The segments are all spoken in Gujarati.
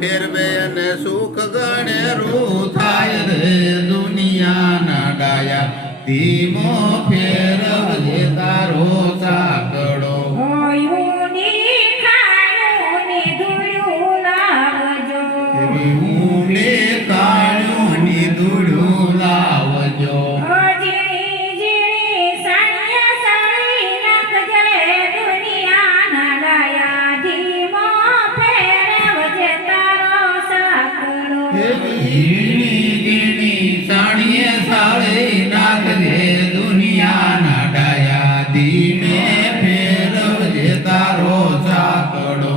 ફેરવે અને સુખ ગણેરું થાય રે દુનિયાના ડાયા ધીમો ફેરવજે તારો સાંકળો ઊંડે કાળું ની ધૂળું લાવજો ઝીણી ઝીણી સાણીએ સાળે નાખજે દુનિયાના ડાયા ધીમે ફેરવજે તારો સાંકળો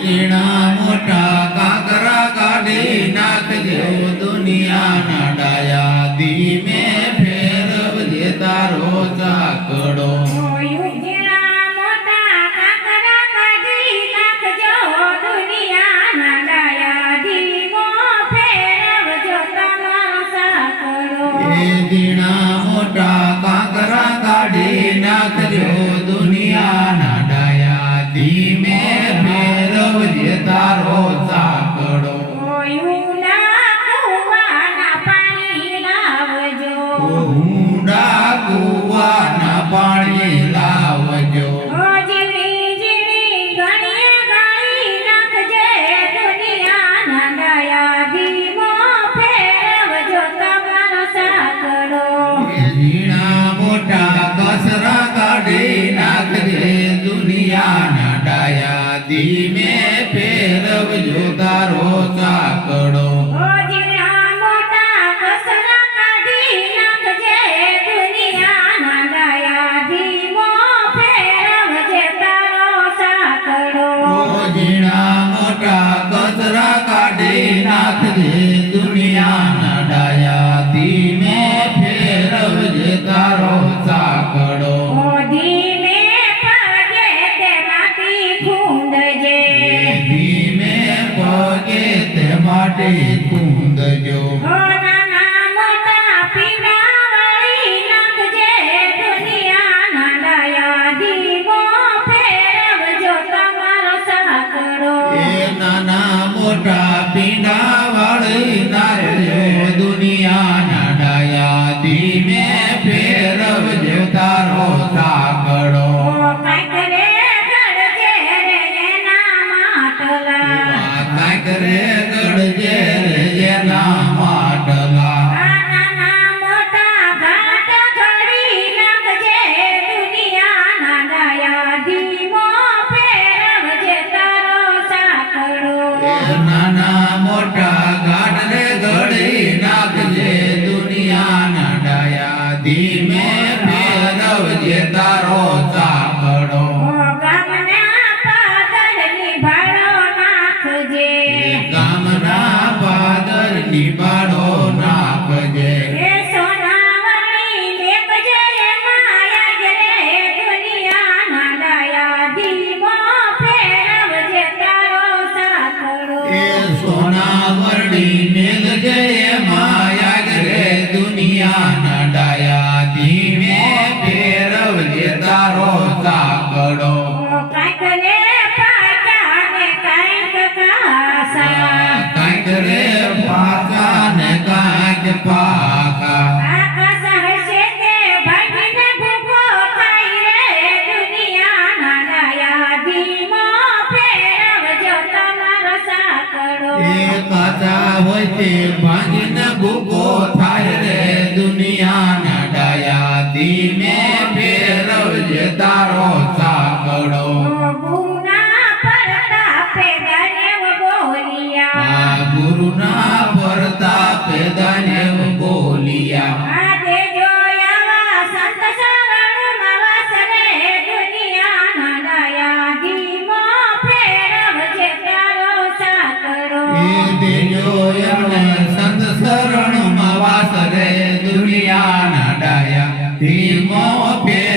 ઝીણા મોટા કાકરા કાઢી નાખજે દુનિયાના ડાયા ધીમે ફેરવજે તારો સાંકળો ઝીણા મોટા કાકરા કાઢી નાખજો દુનિયાના ડાયા ધીમે ફેરવજે તારો સાંકળો ઊંડા કુવાના પાણી લાવજો ઝીણા મોટા કસરા કાઢી નાખજે દુનિયાના ડાયા ધીમે ફેરવજો તારો સાંકળો ઝીણા મોટા કચરા કાઢી નાખજે દુનિયાના ડાયા ધીમે ફેરવજે તારો સાંકળો ધીમે પગે તે માટી ખૂંદજો નાના મોટા પીંડા વાળી નાખજો દુનિયાના ડાયા ધીમે ફેરવજો તારો સાંકળો કાંઈક રે ગળજે રે એના માટલા નાના મોટા ઘાટ રે ઘડી નાખજે દુનિયાના ડાયા ધીમે ફેરવજે તારો સાંકળો ગામના પાદરની ભાડો નાખજે સોનાવરણી મેઘજે માયા રે દુનિયાના ડાયા ધીમે ફેરવજે તારો સાંકળો કાંઈક રે પાકા ને કાંઈક પાકા કાચા હોય તે ભાંગીને ભૂકો થાય રે દુનિયાના ડાયા ધીમે ફેરવજે તારો સાંકળો ગુરુના પરતાપે દાનેવ બોલિયા સંત શરણ માં વાસ રે દુનિયાના ડાયા ધીમો ફેરવજે